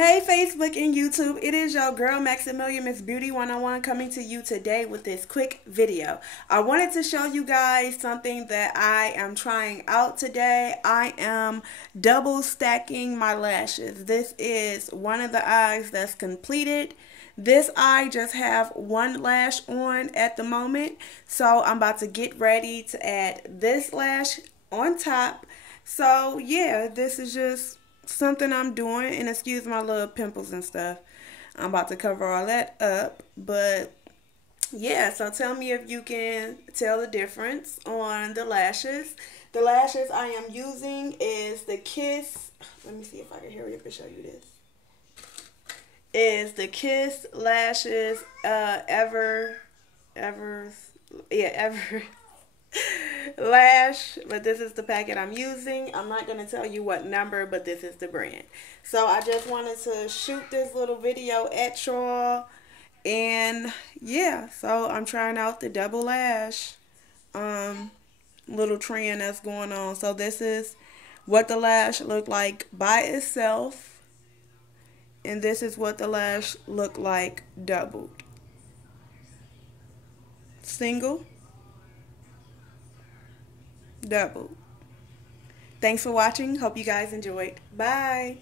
Hey Facebook and YouTube, it is your girl Maximilian Miss Beauty 101 coming to you today with this quick video. I wanted to show you guys something that I am trying out today. I am double stacking my lashes. This is one of the eyes that's completed. This eye just have one lash on at the moment, so I'm about to get ready to add this lash on top. So yeah, this is just something I'm doing, and excuse my little pimples and stuff. I'm about to cover all that up, but yeah, so tell me if you can tell the difference on the lashes. The lashes I am using is the Kiss. Let me see if I can hurry up and show you this. Is the Kiss Lashes ever lash, but this is the packet I'm using. I'm not going to tell you what number, but this is the brand. So I just wanted to shoot this little video at y'all, and yeah, so I'm trying out the double lash little trend that's going on. So this is what the lash looked like by itself, and this is what the lash looked like doubled. Single, double. Thanks for watching. Hope you guys enjoyed. Bye.